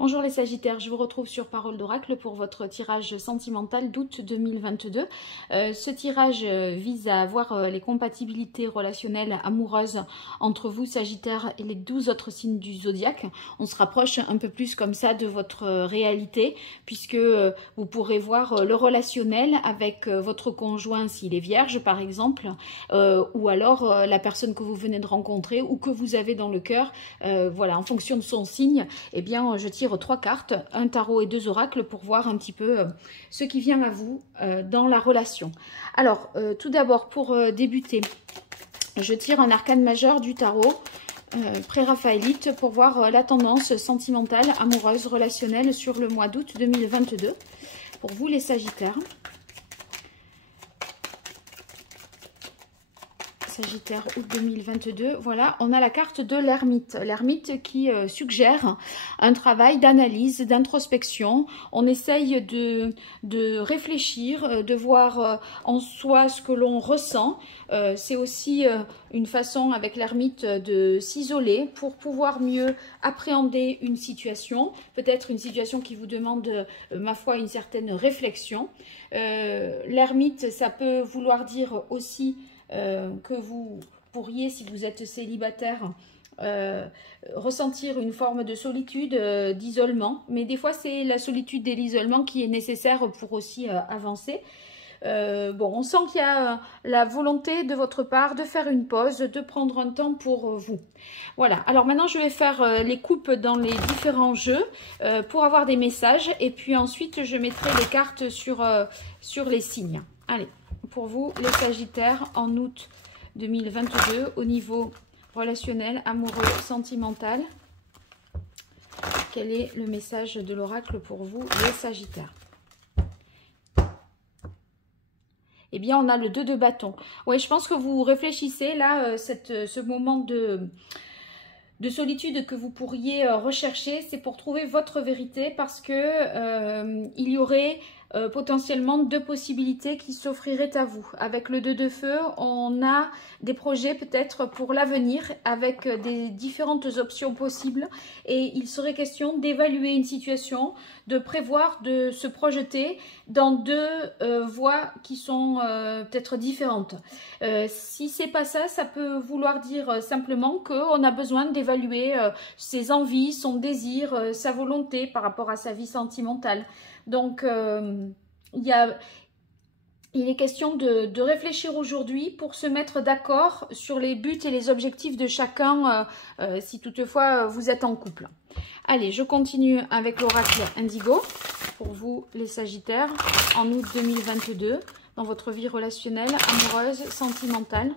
Bonjour les Sagittaires, je vous retrouve sur Parole d'Oracle pour votre tirage sentimental d'août 2022. Ce tirage vise à voir les compatibilités relationnelles amoureuses entre vous Sagittaires et les 12 autres signes du zodiaque. On se rapproche un peu plus comme ça de votre réalité puisque vous pourrez voir le relationnel avec votre conjoint s'il est vierge par exemple, ou alors la personne que vous venez de rencontrer ou que vous avez dans le cœur. Voilà, en fonction de son signe, eh bien je tire 3 cartes, un tarot et 2 oracles pour voir un petit peu ce qui vient à vous dans la relation. Alors, tout d'abord, pour débuter, je tire un arcane majeur du tarot pré-raphaélite pour voir la tendance sentimentale, amoureuse, relationnelle sur le mois d'août 2022. Pour vous, les Sagittaires. Sagittaire août 2022, voilà, on a la carte de l'ermite. L'ermite qui suggère un travail d'analyse, d'introspection. On essaye de réfléchir, de voir en soi ce que l'on ressent. C'est aussi une façon avec l'ermite de s'isoler pour pouvoir mieux appréhender une situation. Peut-être une situation qui vous demande, ma foi, une certaine réflexion. L'ermite, ça peut vouloir dire aussi que vous pourriez, si vous êtes célibataire, ressentir une forme de solitude, d'isolement. Mais des fois, c'est la solitude et l'isolement qui est nécessaire pour aussi avancer. Bon, on sent qu'il y a la volonté de votre part de faire une pause, de prendre un temps pour vous. Voilà, alors maintenant je vais faire les coupes dans les différents jeux pour avoir des messages. Et puis ensuite, je mettrai les cartes sur les signes. Allez. Pour vous, les Sagittaires, en août 2022, au niveau relationnel, amoureux, sentimental, quel est le message de l'oracle pour vous, les Sagittaires? Eh bien, on a le 2 de bâton. Oui, je pense que vous réfléchissez, là, ce moment de solitude que vous pourriez rechercher, c'est pour trouver votre vérité parce que il y aurait potentiellement 2 possibilités qui s'offriraient à vous. Avec le 2 de feu, on a des projets peut-être pour l'avenir avec des différentes options possibles et il serait question d'évaluer une situation, de prévoir, de se projeter dans 2 voies qui sont peut-être différentes. Si c'est pas ça, ça peut vouloir dire simplement qu'on a besoin d'évaluer ses envies, son désir, sa volonté par rapport à sa vie sentimentale. Donc, il est question de réfléchir aujourd'hui pour se mettre d'accord sur les buts et les objectifs de chacun, si toutefois vous êtes en couple. Allez, je continue avec l'oracle Indigo, pour vous les Sagittaires, en août 2022, dans votre vie relationnelle, amoureuse, sentimentale.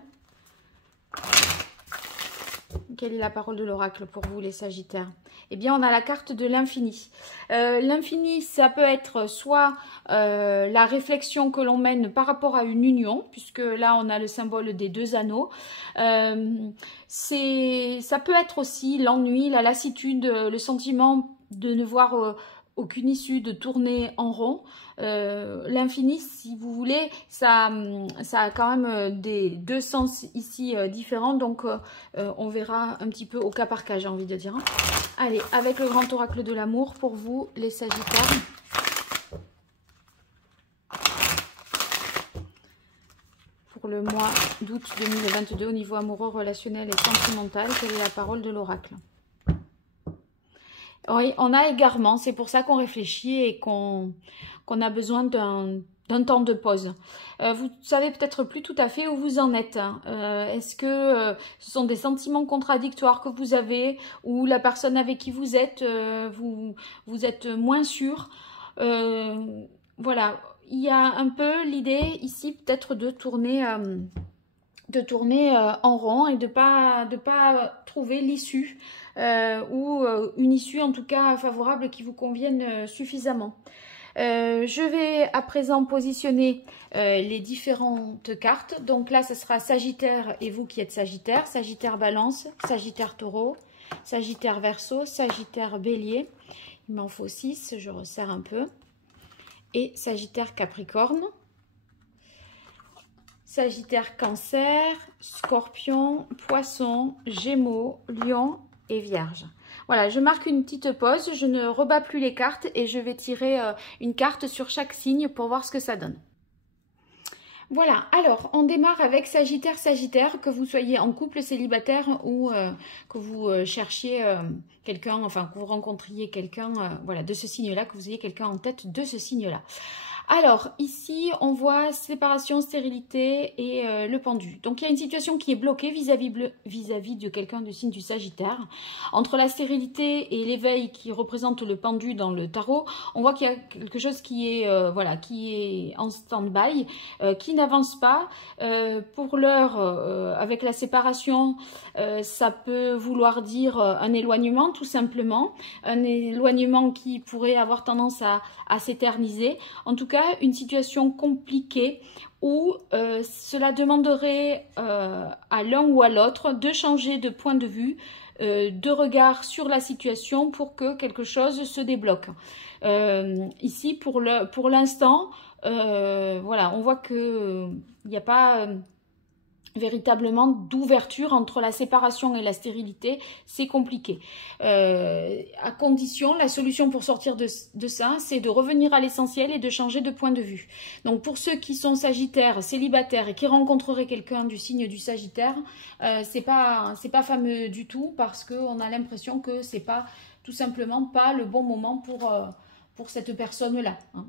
Quelle est la parole de l'oracle pour vous, les Sagittaires? Eh bien, on a la carte de l'infini. L'infini, ça peut être soit la réflexion que l'on mène par rapport à une union, puisque là, on a le symbole des 2 anneaux. Ça peut être aussi l'ennui, la lassitude, le sentiment de ne voir aucune issue, de tourner en rond. L'infini, si vous voulez, ça a quand même des 2 sens ici différents, donc on verra un petit peu au cas par cas, j'ai envie de dire. Allez, avec le grand oracle de l'amour pour vous, les Sagittaires. Pour le mois d'août 2022, au niveau amoureux, relationnel et sentimental, quelle est la parole de l'oracle? Oui, on a égarement, c'est pour ça qu'on réfléchit et qu'on a besoin d'un temps de pause. Vous savez peut-être plus tout à fait où vous en êtes. Est-ce que ce sont des sentiments contradictoires que vous avez ou la personne avec qui vous êtes, vous êtes moins sûr? Voilà, il y a un peu l'idée ici peut-être de tourner en rond et de pas trouver l'issue ou une issue en tout cas favorable qui vous convienne suffisamment. Je vais à présent positionner les différentes cartes. Donc là, ce sera Sagittaire et vous qui êtes Sagittaire. Sagittaire Balance, Sagittaire Taureau, Sagittaire Verseau, Sagittaire Bélier. Il m'en faut 6, je resserre un peu. Et Sagittaire Capricorne. Sagittaire Cancer, Scorpion, Poisson, Gémeaux, Lion et Vierge. Voilà, je marque une petite pause, je ne rebats plus les cartes et je vais tirer une carte sur chaque signe pour voir ce que ça donne. Voilà, alors on démarre avec Sagittaire, Sagittaire, que vous soyez en couple célibataire ou que vous cherchiez quelqu'un, enfin que vous rencontriez quelqu'un voilà, de ce signe-là, que vous ayez quelqu'un en tête de ce signe-là. Alors, ici, on voit séparation, stérilité et le pendu. Donc, il y a une situation qui est bloquée vis-à-vis de quelqu'un du signe du Sagittaire. Entre la stérilité et l'éveil qui représente le pendu dans le tarot, on voit qu'il y a quelque chose qui est, voilà, qui est en stand-by, qui n'avance pas. Pour l'heure, avec la séparation, ça peut vouloir dire un éloignement, tout simplement. Un éloignement qui pourrait avoir tendance à s'éterniser. En tout cas, une situation compliquée où cela demanderait à l'un ou à l'autre de changer de point de vue, de regard sur la situation pour que quelque chose se débloque. Ici, pour l'instant, voilà, on voit qu'il n'y a pas véritablement d'ouverture entre la séparation et la stérilité, c'est compliqué. À condition, la solution pour sortir de ça, c'est de revenir à l'essentiel et de changer de point de vue. Donc pour ceux qui sont sagittaires, célibataires et qui rencontreraient quelqu'un du signe du Sagittaire, c'est pas fameux du tout parce qu'on a l'impression que c'est pas tout simplement pas le bon moment pour cette personne-là, hein.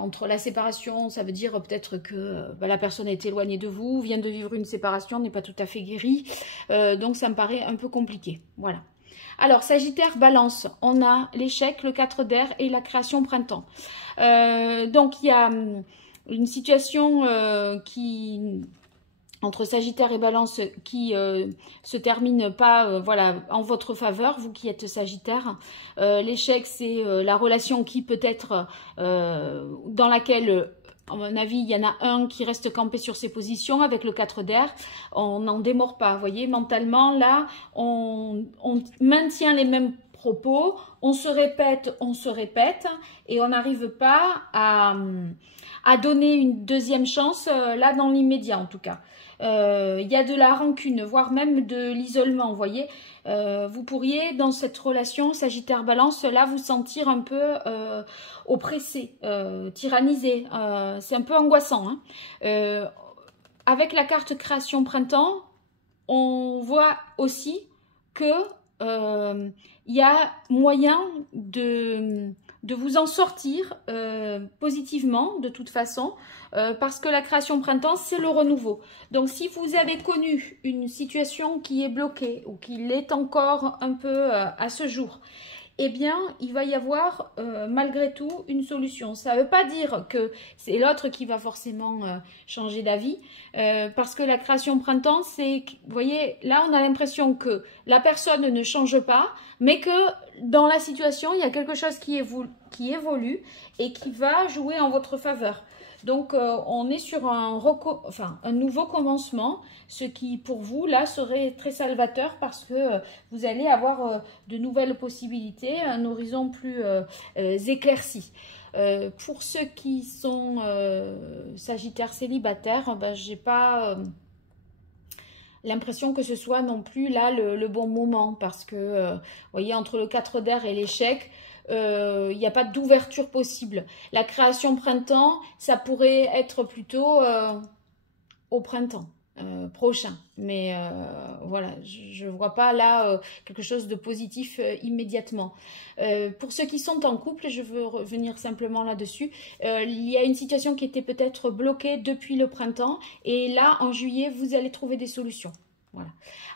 Entre la séparation, ça veut dire peut-être que la personne est éloignée de vous, vient de vivre une séparation, n'est pas tout à fait guérie. Donc ça me paraît un peu compliqué. Voilà. Alors, Sagittaire, Balance, on a l'échec, le 4 d'air et la création printemps. Donc il y a une situation entre Sagittaire et Balance qui se termine pas voilà, en votre faveur, vous qui êtes Sagittaire. L'échec, c'est la relation qui peut être dans laquelle, à mon avis, il y en a un qui reste campé sur ses positions avec le 4 d'air. On n'en démord pas, vous voyez, mentalement, là, on maintient les mêmes propos, on se répète, et on n'arrive pas à donner une deuxième chance, là, dans l'immédiat, en tout cas. Il y a de la rancune, voire même de l'isolement, vous voyez. Vous pourriez, dans cette relation Sagittaire-Balance, là, vous sentir un peu oppressé, tyrannisé. C'est un peu angoissant, hein. Avec la carte création printemps, on voit aussi que il y a moyen de vous en sortir positivement de toute façon, parce que la création printemps, c'est le renouveau. Donc si vous avez connu une situation qui est bloquée ou qui l'est encore un peu à ce jour, eh bien, il va y avoir malgré tout une solution. Ça ne veut pas dire que c'est l'autre qui va forcément changer d'avis, parce que la création printemps, c'est, vous voyez, là on a l'impression que la personne ne change pas, mais que dans la situation, il y a quelque chose qui évolue et qui va jouer en votre faveur. Donc, on est sur un nouveau commencement, ce qui, pour vous, là, serait très salvateur parce que vous allez avoir de nouvelles possibilités, un horizon plus éclairci. Pour ceux qui sont sagittaires célibataires, ben, j'ai pas l'impression que ce soit non plus là le bon moment parce que, vous voyez, entre le 4 d'air et l'échec, il n'y a pas d'ouverture possible. La création printemps, ça pourrait être plutôt au printemps prochain. Mais voilà, je ne vois pas là quelque chose de positif immédiatement. Pour ceux qui sont en couple, je veux revenir simplement là-dessus, il y a une situation qui était peut-être bloquée depuis le printemps. Et là, en juillet, vous allez trouver des solutions. Voilà.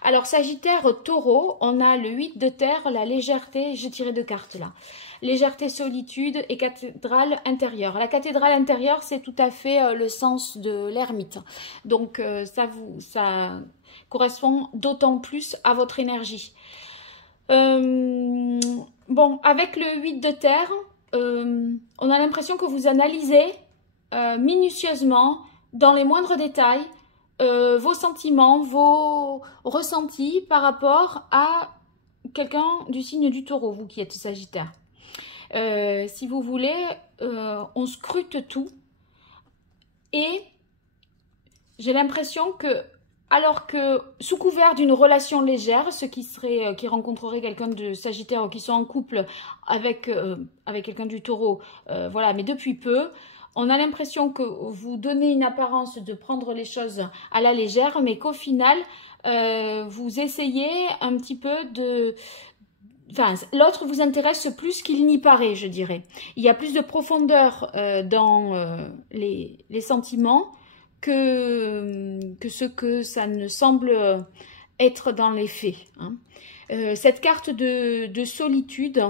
Alors, Sagittaire, Taureau, on a le 8 de terre, la légèreté, j'ai tiré deux cartes là. Légèreté, solitude et cathédrale intérieure. La cathédrale intérieure, c'est tout à fait le sens de l'ermite. Donc, ça correspond d'autant plus à votre énergie. Bon, avec le 8 de terre, on a l'impression que vous analysez minutieusement, dans les moindres détails, vos sentiments, vos ressentis par rapport à quelqu'un du signe du Taureau, vous qui êtes Sagittaire. Si vous voulez, on scrute tout et j'ai l'impression que Alors que sous couvert d'une relation légère, ceux qui rencontreraient quelqu'un de Sagittaire ou qui sont en couple avec quelqu'un du Taureau, voilà, mais depuis peu, on a l'impression que vous donnez une apparence de prendre les choses à la légère, mais qu'au final, vous essayez un petit peu de... Enfin, l'autre vous intéresse plus qu'il n'y paraît, je dirais. Il y a plus de profondeur dans les sentiments que ce que ça ne semble être dans les faits. Hein. Cette carte de solitude,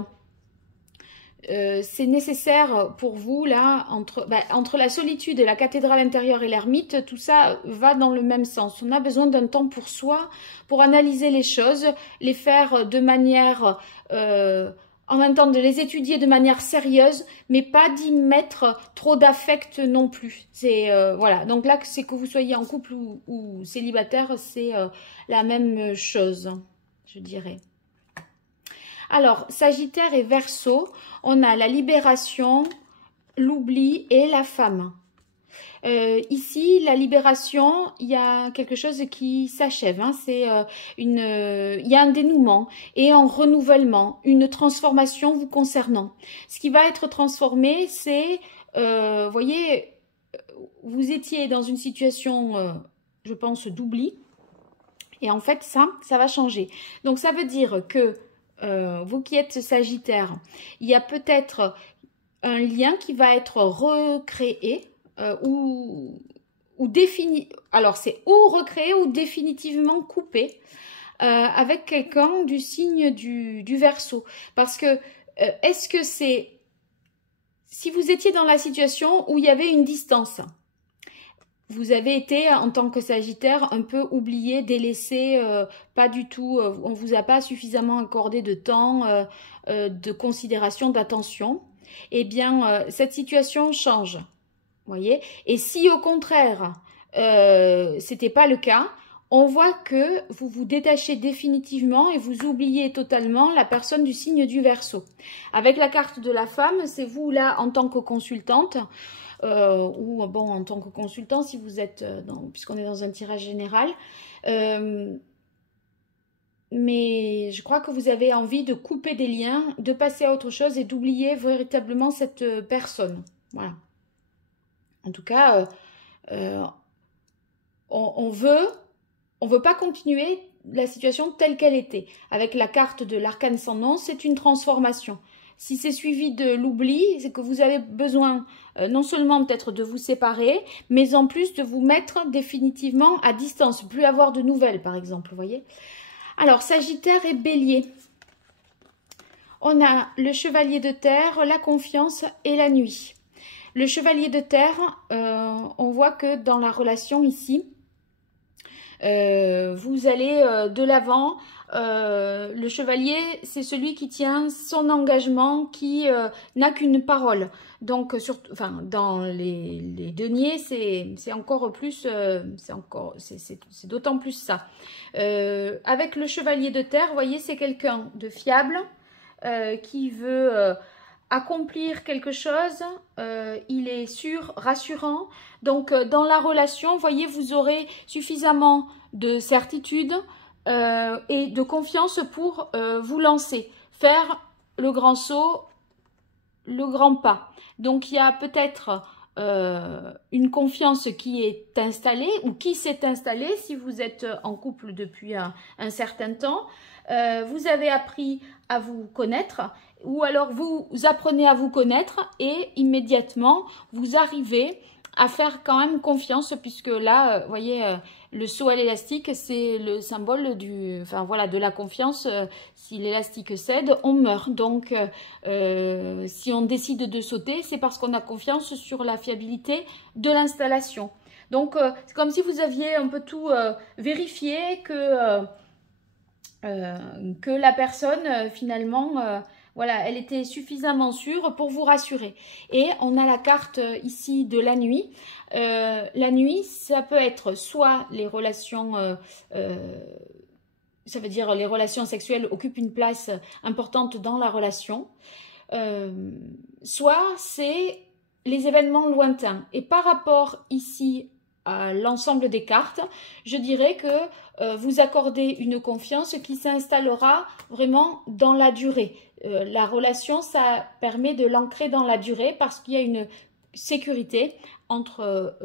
c'est nécessaire pour vous, là, entre la solitude et la cathédrale intérieure et l'ermite, tout ça va dans le même sens. On a besoin d'un temps pour soi, pour analyser les choses, les faire de manière... en même temps de les étudier de manière sérieuse, mais pas d'y mettre trop d'affect non plus. C'est voilà. Donc là, c'est que vous soyez en couple ou célibataire, c'est la même chose, je dirais. Alors, Sagittaire et Verseau, on a la libération, l'oubli et la femme. Ici, la libération, il y a quelque chose qui s'achève. Hein, il y a un dénouement et un renouvellement, une transformation vous concernant. Ce qui va être transformé, c'est, voyez, vous étiez dans une situation, je pense, d'oubli. Et en fait, ça va changer. Donc, ça veut dire que vous qui êtes Sagittaire, il y a peut-être un lien qui va être recréé ou défini. Alors, c'est ou recréé ou définitivement coupé avec quelqu'un du signe du Verseau. Parce que, est-ce que c'est... Si vous étiez dans la situation où il y avait une distance, vous avez été, en tant que Sagittaire, un peu oublié, délaissé, pas du tout, on ne vous a pas suffisamment accordé de temps, de considération, d'attention. Eh bien, cette situation change, voyez. Et si au contraire, c'était pas le cas, on voit que vous vous détachez définitivement et vous oubliez totalement la personne du signe du Verseau. Avec la carte de la femme, c'est vous là en tant que consultante, ou bon, en tant que consultant, si vous êtes, puisqu'on est dans un tirage général. Mais je crois que vous avez envie de couper des liens, de passer à autre chose et d'oublier véritablement cette personne. Voilà. En tout cas, on veut pas continuer la situation telle qu'elle était. Avec la carte de l'arcane sans nom, c'est une transformation. Si c'est suivi de l'oubli, c'est que vous avez besoin non seulement peut-être de vous séparer, mais en plus de vous mettre définitivement à distance, plus avoir de nouvelles par exemple, vous voyez. Alors, Sagittaire et Bélier. On a le Chevalier de Terre, la confiance et la nuit. Le Chevalier de Terre, on voit que dans la relation ici, vous allez de l'avant. Le chevalier, c'est celui qui tient son engagement, qui n'a qu'une parole. Donc, dans les deniers, c'est encore plus, c'est d'autant plus ça. Avec le chevalier de terre, vous voyez, c'est quelqu'un de fiable, qui veut accomplir quelque chose, il est sûr, rassurant. Donc, dans la relation, vous voyez, vous aurez suffisamment de certitude et de confiance pour vous lancer, faire le grand saut, le grand pas. Donc, il y a peut-être une confiance qui est installée ou qui s'est installée si vous êtes en couple depuis un certain temps. Vous avez appris à vous connaître ou alors vous apprenez à vous connaître et immédiatement vous arrivez à faire quand même confiance puisque là, vous voyez, le saut à l'élastique, c'est le symbole de la confiance. Si l'élastique cède, on meurt. Donc, si on décide de sauter, c'est parce qu'on a confiance sur la fiabilité de l'installation. Donc, c'est comme si vous aviez un peu tout vérifié que la personne, finalement... voilà, elle était suffisamment sûre pour vous rassurer. Et on a la carte ici de la nuit. La nuit, ça peut être soit les relations, ça veut dire les relations sexuelles occupent une place importante dans la relation. Soit c'est les événements lointains. Et par rapport ici à l'ensemble des cartes, je dirais que vous accordez une confiance qui s'installera vraiment dans la durée. La relation, ça permet de l'ancrer dans la durée parce qu'il y a une sécurité entre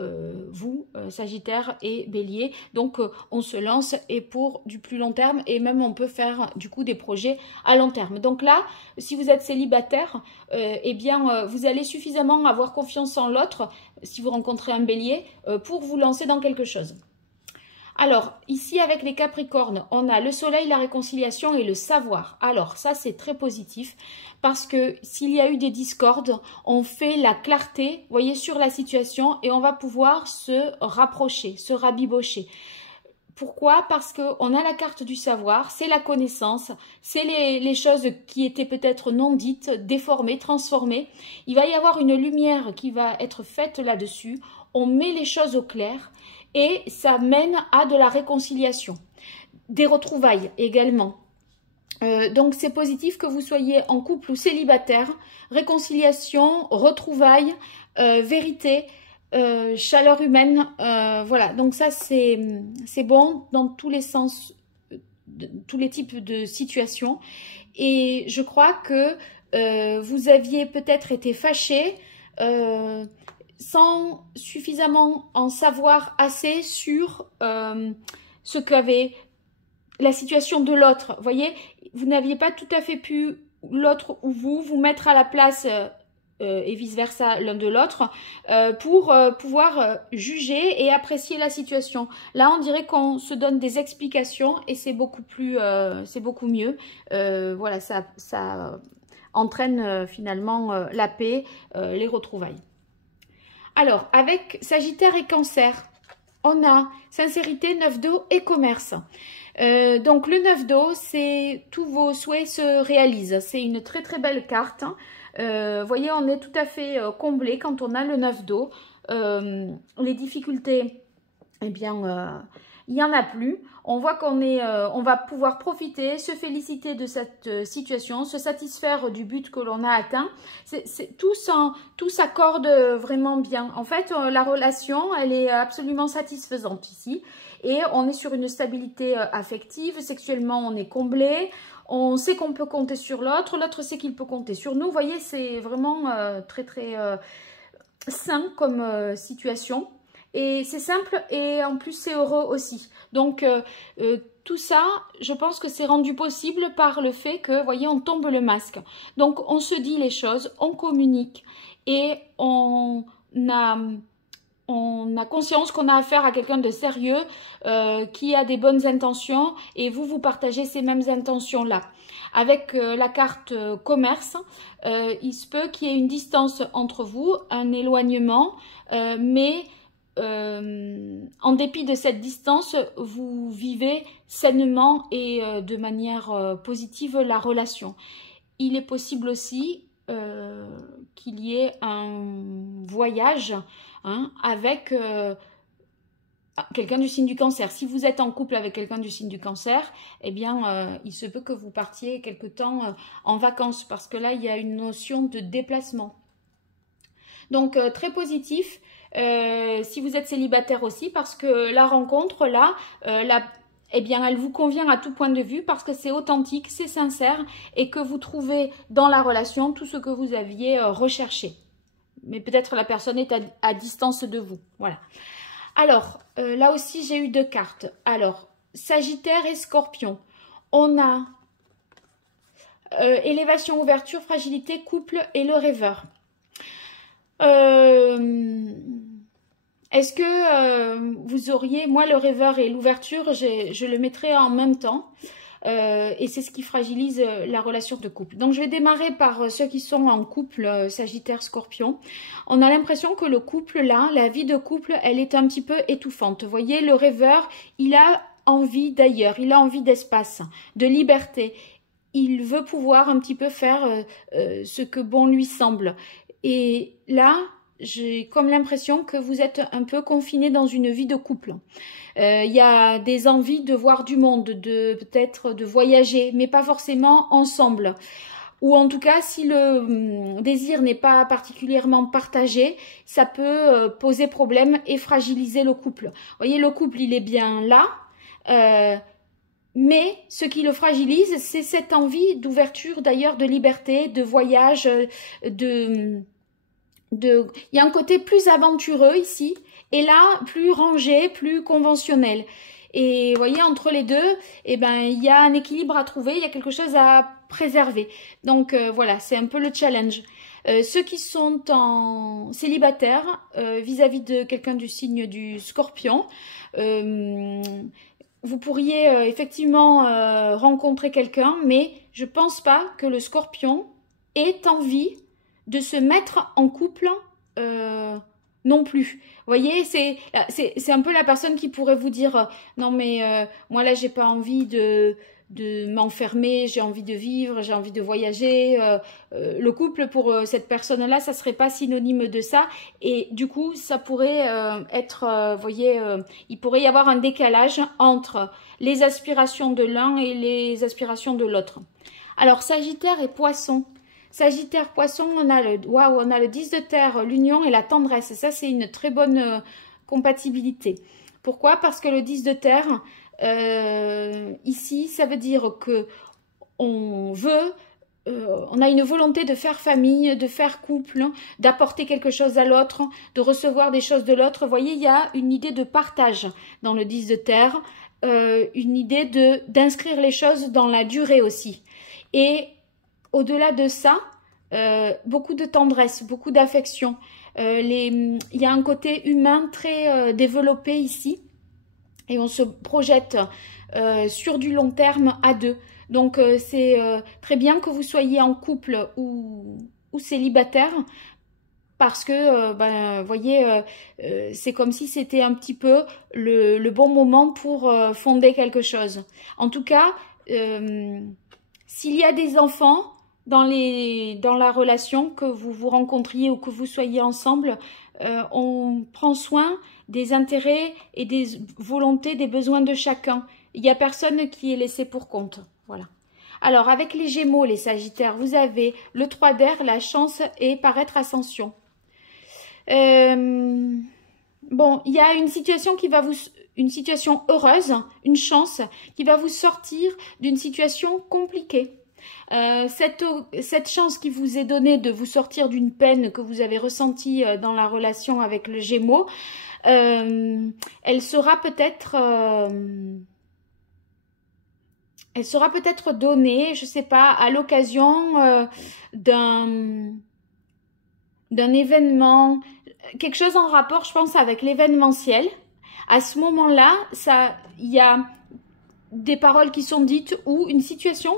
vous, Sagittaire et Bélier. Donc, on se lance et pour du plus long terme et même on peut faire du coup des projets à long terme. Donc là, si vous êtes célibataire, eh bien, vous allez suffisamment avoir confiance en l'autre si vous rencontrez un Bélier pour vous lancer dans quelque chose. Alors, ici, avec les Capricornes, on a le soleil, la réconciliation et le savoir. Alors, ça, c'est très positif parce que s'il y a eu des discordes, on fait la clarté, vous voyez, sur la situation et on va pouvoir se rapprocher, se rabibocher. Pourquoi? Parce qu'on a la carte du savoir, c'est la connaissance, c'est les choses qui étaient peut-être non dites, déformées, transformées. Il va y avoir une lumière qui va être faite là-dessus. On met les choses au clair. Et ça mène à de la réconciliation, des retrouvailles également. Donc c'est positif que vous soyez en couple ou célibataire, réconciliation, retrouvailles, vérité, chaleur humaine, voilà. Donc ça c'est bon dans tous les sens, tous les types de situations. Et je crois que vous aviez peut-être été fâché, sans suffisamment en savoir assez sur ce qu'avait la situation de l'autre. Vous voyez, vous n'aviez pas tout à fait pu, l'autre ou vous mettre à la place et vice-versa l'un de l'autre pour pouvoir juger et apprécier la situation. Là, on dirait qu'on se donne des explications et c'est beaucoup plus, c'est beaucoup mieux. Voilà, ça entraîne finalement la paix, les retrouvailles. Alors, avec Sagittaire et Cancer, on a sincérité, 9 d'eau et commerce. Donc, le 9 d'eau, c'est tous vos souhaits se réalisent. C'est une très très belle carte. Vous voyez, on est tout à fait comblé quand on a le 9 d'eau. Les difficultés, eh bien, il n'y en a plus. On voit qu'on est, on va pouvoir profiter, se féliciter de cette situation, se satisfaire du but que l'on a atteint. Tout s'accorde vraiment bien. En fait, la relation, elle est absolument satisfaisante ici. Et on est sur une stabilité affective. Sexuellement, on est comblé. On sait qu'on peut compter sur l'autre. L'autre sait qu'il peut compter sur nous. Vous voyez, c'est vraiment très, très sain comme situation. Et c'est simple et en plus c'est heureux aussi. Donc tout ça, je pense que c'est rendu possible par le fait que, vous voyez, on tombe le masque. Donc on se dit les choses, on communique et on a conscience qu'on a affaire à quelqu'un de sérieux qui a des bonnes intentions et vous partagez ces mêmes intentions-là. Avec la carte commerce, il se peut qu'il y ait une distance entre vous, un éloignement, mais en dépit de cette distance, vous vivez sainement et de manière positive la relation. Il est possible aussi qu'il y ait un voyage avec quelqu'un du signe du Cancer. Si vous êtes en couple avec quelqu'un du signe du Cancer, eh bien, il se peut que vous partiez quelque temps en vacances parce que là, il y a une notion de déplacement. Donc, très positif. Si vous êtes célibataire aussi, parce que la rencontre là, eh bien, elle vous convient à tout point de vue parce que c'est authentique, c'est sincère et que vous trouvez dans la relation tout ce que vous aviez recherché. Mais peut-être la personne est à distance de vous. Voilà. Alors, là aussi, j'ai eu deux cartes. Alors, Sagittaire et Scorpion. On a élévation, ouverture, fragilité, couple et le rêveur. Est-ce que vous auriez, moi le rêveur et l'ouverture, je le mettrais en même temps et c'est ce qui fragilise la relation de couple. Donc je vais démarrer par ceux qui sont en couple Sagittaire-Scorpion. On a l'impression que le couple là, la vie de couple, elle est un petit peu étouffante. Vous voyez, le rêveur, il a envie d'ailleurs, il a envie d'espace, de liberté. Il veut pouvoir un petit peu faire ce que bon lui semble. Et là, j'ai comme l'impression que vous êtes un peu confiné dans une vie de couple. Il y a des envies de voir du monde, peut-être de voyager, mais pas forcément ensemble. ou en tout cas, si le désir n'est pas particulièrement partagé, ça peut poser problème et fragiliser le couple. Vous voyez, le couple, il est bien là, mais ce qui le fragilise, c'est cette envie d'ouverture, d'ailleurs, de liberté, de voyage, il y a un côté plus aventureux ici, et là, plus rangé, plus conventionnel. Et vous voyez, entre les deux, eh ben, il y a un équilibre à trouver, il y a quelque chose à préserver. Donc voilà, c'est un peu le challenge. Ceux qui sont en célibataire vis-à-vis de quelqu'un du signe du Scorpion, vous pourriez effectivement rencontrer quelqu'un, mais je pense pas que le Scorpion ait envie de se mettre en couple non plus. Vous voyez, c'est un peu la personne qui pourrait vous dire non mais moi là j'ai pas envie de m'enfermer, j'ai envie de vivre, j'ai envie de voyager. Le couple pour cette personne-là, ça serait pas synonyme de ça, et du coup ça pourrait être, vous voyez, il pourrait y avoir un décalage entre les aspirations de l'un et les aspirations de l'autre. Alors Sagittaire et Poisson. Sagittaire, Poisson, on a le 10 de terre, l'union et la tendresse. Et ça, c'est une très bonne compatibilité. Pourquoi? Parce que le 10 de terre, ici, ça veut dire que on a une volonté de faire famille, de faire couple, d'apporter quelque chose à l'autre, de recevoir des choses de l'autre. Vous voyez, il y a une idée de partage dans le 10 de terre, une idée d'inscrire les choses dans la durée aussi. Et au-delà de ça, beaucoup de tendresse, beaucoup d'affection. Il y a un côté humain très développé ici. Et on se projette sur du long terme à deux. Donc c'est très bien que vous soyez en couple ou célibataire. Parce que, ben, vous voyez, c'est comme si c'était un petit peu le bon moment pour fonder quelque chose. En tout cas, s'il y a des enfants dans la relation, que vous vous rencontriez ou que vous soyez ensemble, on prend soin des intérêts et des volontés, des besoins de chacun. Il n'y a personne qui est laissé pour compte. Voilà. Alors, avec les Gémeaux, les Sagittaires, vous avez le 3 d'air, la chance et paraître ascension. Bon, il y a une situation une situation heureuse, une chance qui va vous sortir d'une situation compliquée. Cette chance qui vous est donnée de vous sortir d'une peine que vous avez ressentie dans la relation avec le Gémeaux, elle sera peut-être donnée, je sais pas, à l'occasion d'un événement, quelque chose en rapport, je pense, avec l'événementiel. À ce moment-là, il y a des paroles qui sont dites ou une situation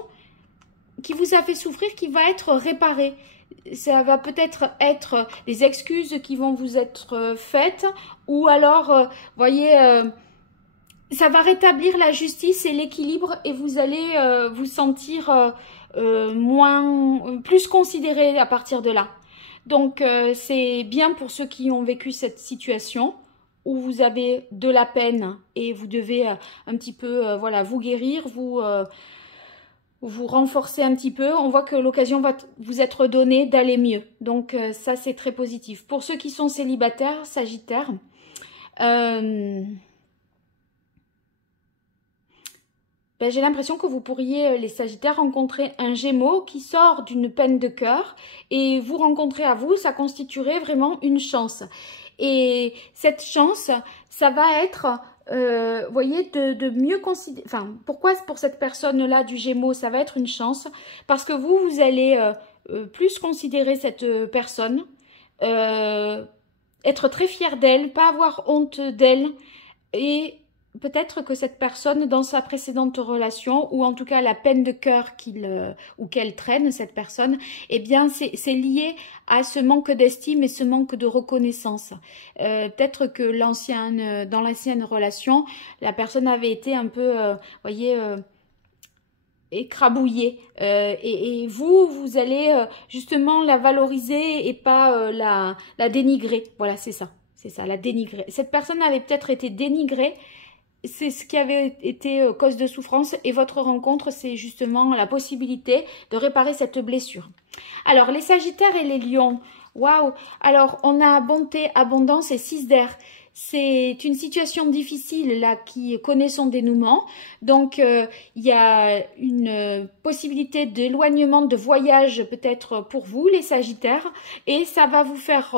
qui vous a fait souffrir qui va être réparée. Ça va peut-être être des excuses qui vont vous être faites, ou alors, voyez, ça va rétablir la justice et l'équilibre, et vous allez vous sentir plus considéré à partir de là. Donc, c'est bien pour ceux qui ont vécu cette situation où vous avez de la peine et vous devez un petit peu, voilà, vous guérir, vous renforcer un petit peu. On voit que l'occasion va vous être donnée d'aller mieux. Donc, ça, c'est très positif. Pour ceux qui sont célibataires, Sagittaire, ben, j'ai l'impression que vous pourriez, les Sagittaires, rencontrer un Gémeaux qui sort d'une peine de cœur, et vous rencontrer à vous, ça constituerait vraiment une chance. Et cette chance, ça va être, vous voyez, de mieux considérer. Enfin, pourquoi pour cette personne-là du Gémeaux, ça va être une chance? Parce que vous allez plus considérer cette personne, être très fier d'elle, pas avoir honte d'elle, et peut-être que cette personne, dans sa précédente relation, ou en tout cas la peine de cœur qu'elle traîne, cette personne, eh bien c'est lié à ce manque d'estime et ce manque de reconnaissance. Peut-être que dans l'ancienne relation, la personne avait été un peu, voyez, écrabouillée. Et vous allez justement la valoriser et pas la dénigrer. Voilà, c'est ça, la dénigrer. Cette personne avait peut-être été dénigrée, c'est ce qui avait été cause de souffrance et votre rencontre, c'est justement la possibilité de réparer cette blessure. Alors, les Sagittaires et les Lions, waouh! Alors, on a bonté, abondance et 6 d'air. C'est une situation difficile là qui connaît son dénouement. Donc, il y a une possibilité d'éloignement, de voyage peut-être pour vous, les Sagittaires. Et ça va vous faire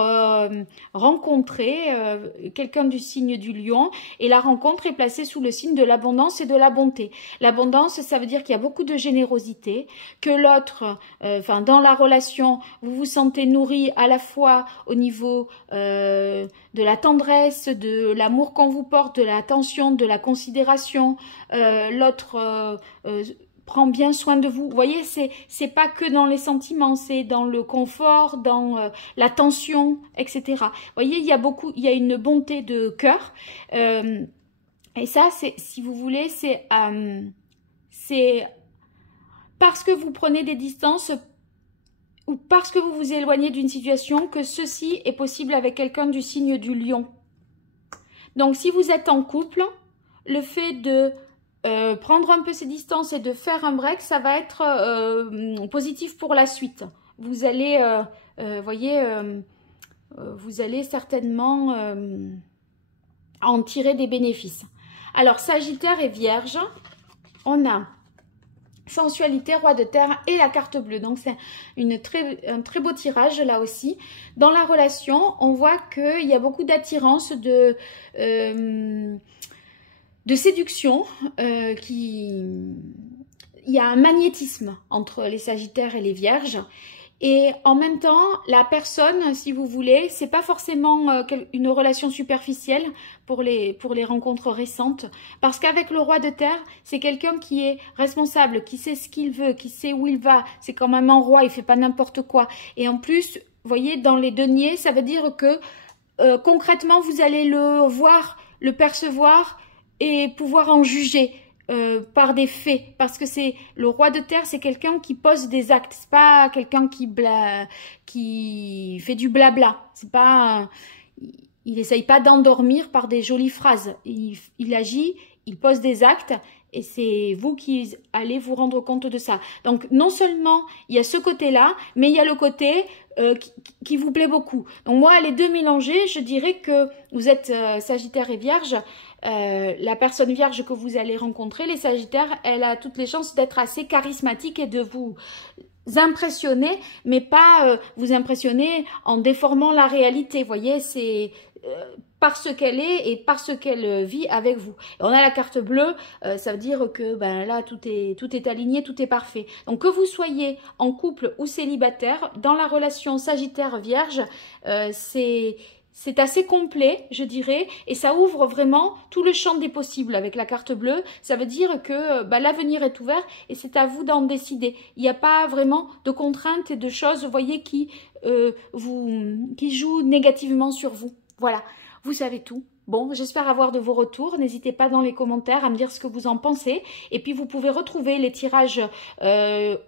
rencontrer quelqu'un du signe du Lion. Et la rencontre est placée sous le signe de l'abondance et de la bonté. L'abondance, ça veut dire qu'il y a beaucoup de générosité, que l'autre, dans la relation, vous vous sentez nourri à la fois au niveau de la tendresse, de l'amour qu'on vous porte, de l'attention, de la considération. L'autre prend bien soin de vous. Vous voyez, c'est pas que dans les sentiments, c'est dans le confort, dans l'attention, etc. Vous voyez, il y a une bonté de cœur. Et ça, c'est, si vous voulez, c'est parce que vous prenez des distances ou parce que vous vous éloignez d'une situation que ceci est possible avec quelqu'un du signe du Lion. Donc, si vous êtes en couple, le fait de prendre un peu ces distances et de faire un break, ça va être positif pour la suite. Vous allez, vous allez certainement en tirer des bénéfices. Alors, Sagittaire et Vierge, on a sensualité, roi de terre et la carte bleue. Donc, c'est un très beau tirage là aussi. Dans la relation, on voit qu'il y a beaucoup d'attirance, de séduction. Il y a un magnétisme entre les Sagittaires et les Vierges. Et en même temps, la personne, si vous voulez, c'est pas forcément une relation superficielle pour les rencontres récentes. Parce qu'avec le roi de terre, c'est quelqu'un qui est responsable, qui sait ce qu'il veut, qui sait où il va. C'est quand même un roi, il fait pas n'importe quoi. Et en plus, vous voyez, dans les deniers, ça veut dire que concrètement, vous allez le voir, le percevoir et pouvoir en juger. Par des faits, parce que c'est le roi de terre, c'est quelqu'un qui pose des actes, c'est pas quelqu'un qui fait du blabla, c'est pas, il essaye pas d'endormir par des jolies phrases, il agit, il pose des actes et c'est vous qui allez vous rendre compte de ça. Donc non seulement il y a ce côté-là, mais il y a le côté qui vous plaît beaucoup. Donc moi, les deux mélangés, je dirais que vous êtes Sagittaire et Vierge. La personne vierge que vous allez rencontrer, les Sagittaires, elle a toutes les chances d'être assez charismatique et de vous impressionner, mais pas vous impressionner en déformant la réalité. Vous voyez, c'est parce qu'elle est et parce qu'elle vit avec vous. Et on a la carte bleue, ça veut dire que ben là tout est aligné, tout est parfait. Donc que vous soyez en couple ou célibataire, dans la relation Sagittaire-Vierge, c'est assez complet, je dirais, et ça ouvre vraiment tout le champ des possibles avec la carte bleue. Ça veut dire que l'avenir est ouvert et c'est à vous d'en décider. Il n'y a pas vraiment de contraintes et de choses, vous voyez, qui jouent négativement sur vous. Voilà, vous savez tout. Bon, j'espère avoir de vos retours. N'hésitez pas dans les commentaires à me dire ce que vous en pensez. Et puis, vous pouvez retrouver les tirages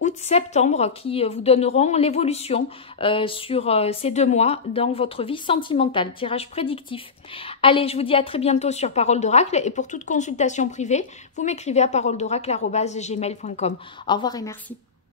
août-septembre qui vous donneront l'évolution sur ces 2 mois dans votre vie sentimentale. Tirage prédictif. Allez, je vous dis à très bientôt sur Parole d'Oracle. Et pour toute consultation privée, vous m'écrivez à paroledoracle@gmail.com. Au revoir et merci.